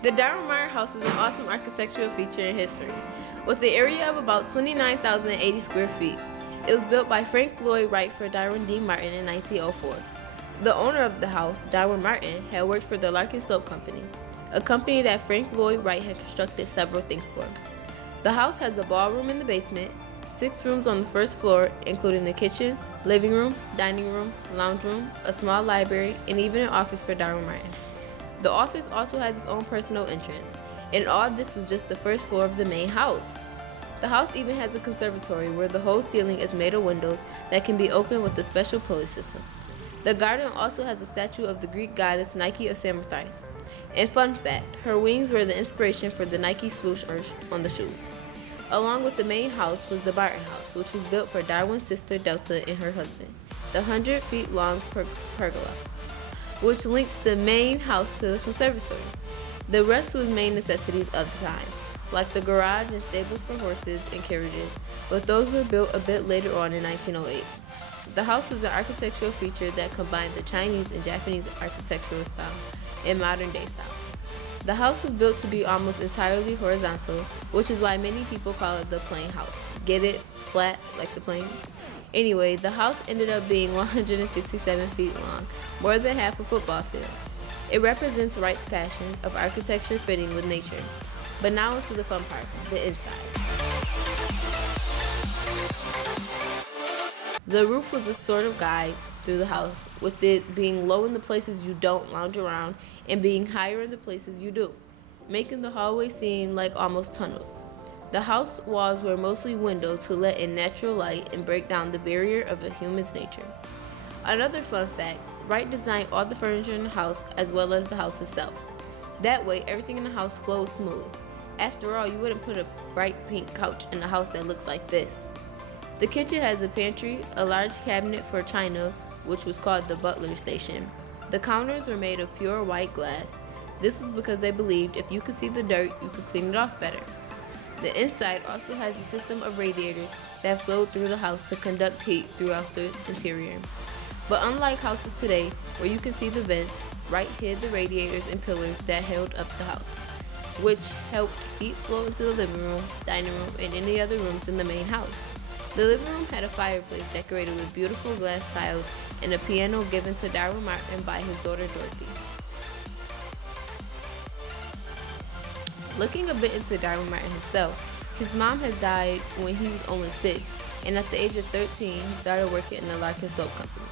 The Darwin Martin House is an awesome architectural feature in history. With an area of about 29,080 square feet, it was built by Frank Llyod Wright for Darwin D. Martin in 1904. The owner of the house, Darwin Martin, had worked for the Larkin Soap Company, a company that Frank Llyod Wright had constructed several things for. The house has a ballroom in the basement, 6 rooms on the first floor, including the kitchen, living room, dining room, lounge room, a small library, and even an office for Darwin Martin. The office also has its own personal entrance, and all this was just the first floor of the main house. The house even has a conservatory where the whole ceiling is made of windows that can be opened with a special pulley system. The garden also has a statue of the Greek goddess Nike of Samothrace. And fun fact, her wings were the inspiration for the Nike swoosh on the shoes. Along with the main house was the Martin House, which was built for Darwin's sister Delta and her husband, the 100-feet-long pergola, which links the main house to the conservatory. The rest was main necessities of the time, like the garage and stables for horses and carriages, but those were built a bit later on in 1908. The house was an architectural feature that combined the Chinese and Japanese architectural style and modern day style. The house was built to be almost entirely horizontal, which is why many people call it the plane house. Get it? Flat, like the plane? Anyway, the house ended up being 167 feet long, more than half a football field. It represents Wright's passion of architecture fitting with nature. But now into the fun part, the inside. The roof was a sort of guide through the house, with it being low in the places you don't lounge around and being higher in the places you do, making the hallway seem like almost tunnels. The house walls were mostly windows to let in natural light and break down the barrier of a human's nature. Another fun fact, Wright designed all the furniture in the house as well as the house itself. That way, everything in the house flows smooth. After all, you wouldn't put a bright pink couch in a house that looks like this. The kitchen has a pantry, a large cabinet for china, which was called the butler station. The counters were made of pure white glass. This was because they believed if you could see the dirt, you could clean it off better. The inside also has a system of radiators that flowed through the house to conduct heat throughout the interior. But unlike houses today, where you can see the vents, Wright hid the radiators and pillars that held up the house, which helped heat flow into the living room, dining room, and any other rooms in the main house. The living room had a fireplace decorated with beautiful glass tiles and a piano given to Darwin Martin by his daughter Dorothy. Looking a bit into Darwin Martin himself, his mom had died when he was only 6, and at the age of 13, he started working in the Larkin Soap Company.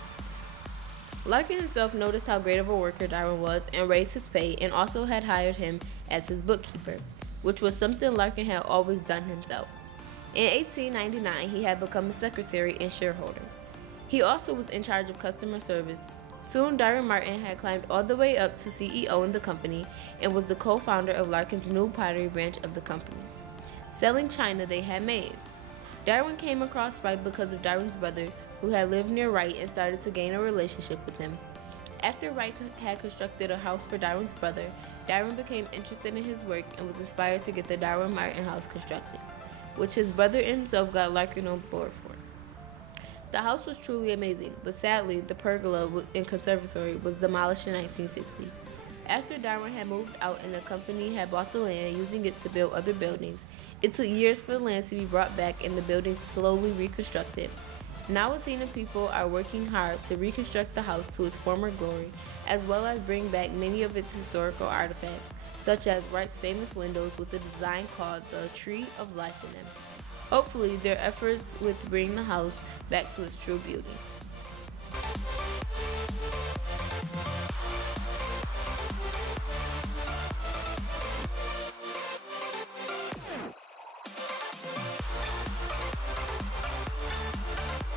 Larkin himself noticed how great of a worker Darwin was and raised his pay, and also had hired him as his bookkeeper, which was something Larkin had always done himself. In 1899, he had become a secretary and shareholder. He also was in charge of customer service. Soon, Darwin Martin had climbed all the way up to CEO in the company and was the co-founder of Larkin's new pottery branch of the company, selling china they had made. Darwin came across Wright because of Darwin's brother, who had lived near Wright and started to gain a relationship with him. After Wright had constructed a house for Darwin's brother, Darwin became interested in his work and was inspired to get the Darwin Martin House constructed, which his brother and himself got Larkin on board for. The house was truly amazing, but sadly, the pergola and conservatory was demolished in 1960. After Darwin had moved out and the company had bought the land, using it to build other buildings, it took years for the land to be brought back and the buildings slowly reconstructed. Now a team of people are working hard to reconstruct the house to its former glory, as well as bring back many of its historical artifacts, such as Wright's famous windows with a design called the Tree of Life in them. Hopefully, their efforts with bringing the house back to its true beauty.